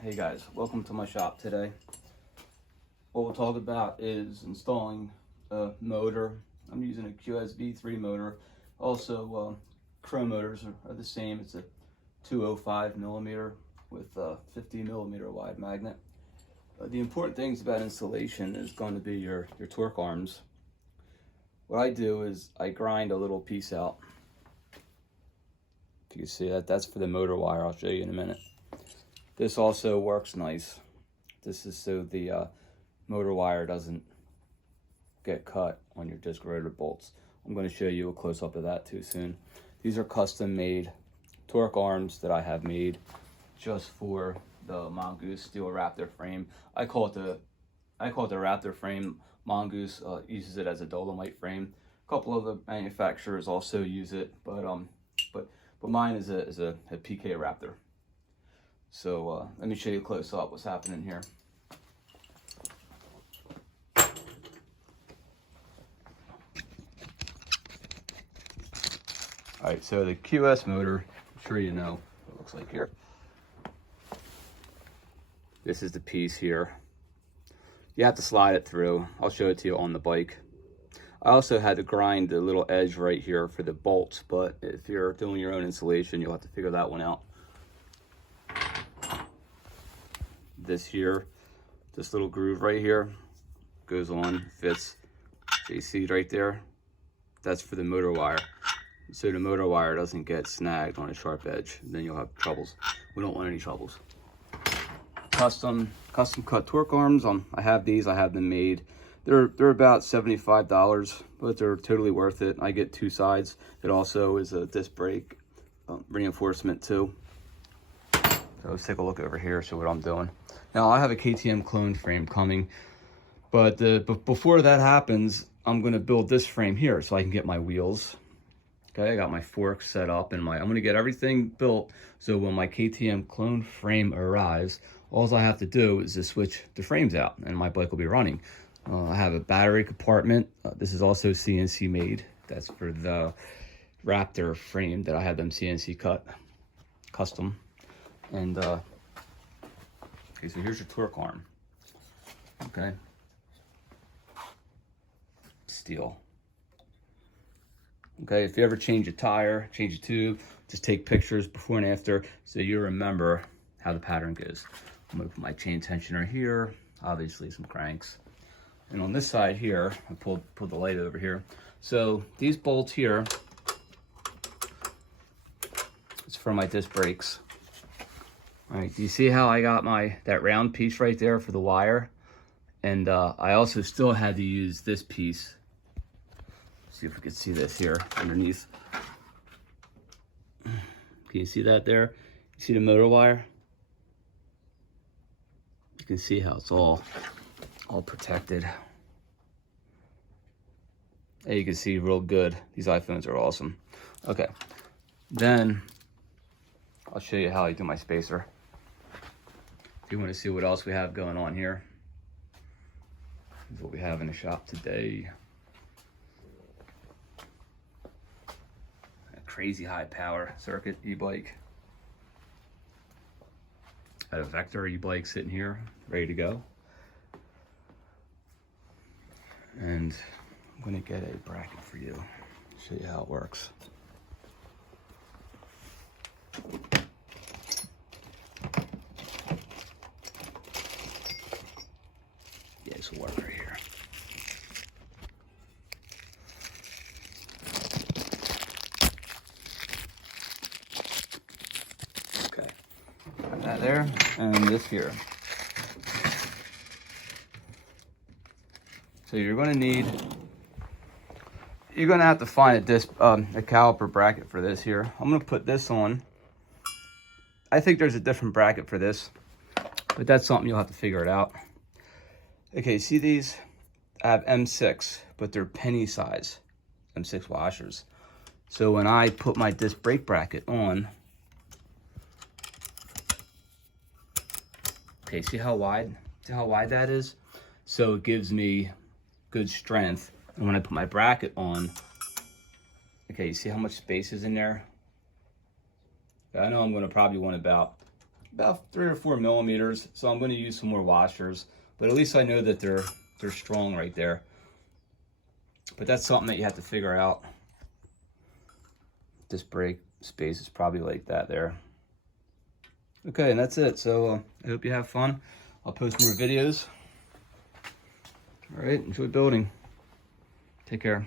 Hey guys, welcome to my shop today. What we'll talk about is installing a motor. I'm using a QSV3 motor. Also, Cromotors are the same. It's a 205 millimeter with a 50 millimeter wide magnet. The important things about installation is going to be your torque arms. What I do is I grind a little piece out. If you can see that, that's for the motor wire. I'll show you in a minute. This also works nice. This is so the motor wire doesn't get cut on your disc rotor bolts. I'm going to show you a close-up of that too soon. These are custom made torque arms that I have made just for the Mongoose steel Raptor frame. I call it the Raptor frame. Mongoose uses it as a Dolomite frame. A couple of the manufacturers also use it, but mine is a PK Raptor. So let me show you close up what's happening here. All right, so the QS motor, I'm sure you know what it looks like here. This is the piece here. You have to slide it through. I'll show it to you on the bike. I also had to grind the little edge right here for the bolts, but if you're doing your own installation, you'll have to figure that one out. This here, this little groove right here goes on, fits. So you see right there, that's for the motor wire. So the motor wire doesn't get snagged on a sharp edge, then you'll have troubles. We don't want any troubles. Custom cut torque arms. I have these. I have them made. They're about $75, but they're totally worth it. I get two sides. It also is a disc brake reinforcement too. So let's take a look over here, see what I'm doing. Now I have a KTM clone frame coming, but before that happens, I'm gonna build this frame here so I can get my wheels. Okay, I got my forks set up and I'm gonna get everything built so when my KTM clone frame arrives, all I have to do is just switch the frames out and my bike will be running. I have a battery compartment. This is also CNC made. That's for the Raptor frame that I had them CNC cut, custom. And okay, so here's your torque arm. Okay, steel. Okay, if you ever change a tire, change a tube, just take pictures before and after so you remember how the pattern goes. I'm gonna put my chain tensioner here, obviously some cranks. And on this side here, I pulled the light over here. So these bolts here, it's for my disc brakes. All right, do you see how I got that round piece right there for the wire? And I also still had to use this piece. See if we can see this here underneath. Can you see that there? You see the motor wire? You can see how it's all protected. And you can see real good. These iPhones are awesome. Okay, then I'll show you how I do my spacer. If you want to see what else we have going on here, this is what we have in the shop today. A crazy high power circuit e-bike. Got a Vector e-bike sitting here, ready to go. And I'm gonna get a bracket for you, show you how it works. Yeah, this will work right here. Okay, got that there, and this here. So you're gonna have to find a caliper bracket for this here. I'm gonna put this on. I think there's a different bracket for this, but that's something you'll have to figure it out. Okay, see these? I have M6, but they're penny size M6 washers. So when I put my disc brake bracket on, okay, see how wide that is? So it gives me good strength. And when I put my bracket on, okay, you see how much space is in there? I know I'm gonna probably want about about 3 or 4 millimeters. So I'm going to use some more washers, but at least I know that they're strong right there. But that's something that you have to figure out. This brake space is probably like that there. Okay, and that's it. So I hope you have fun. I'll post more videos. All right, enjoy building. Take care.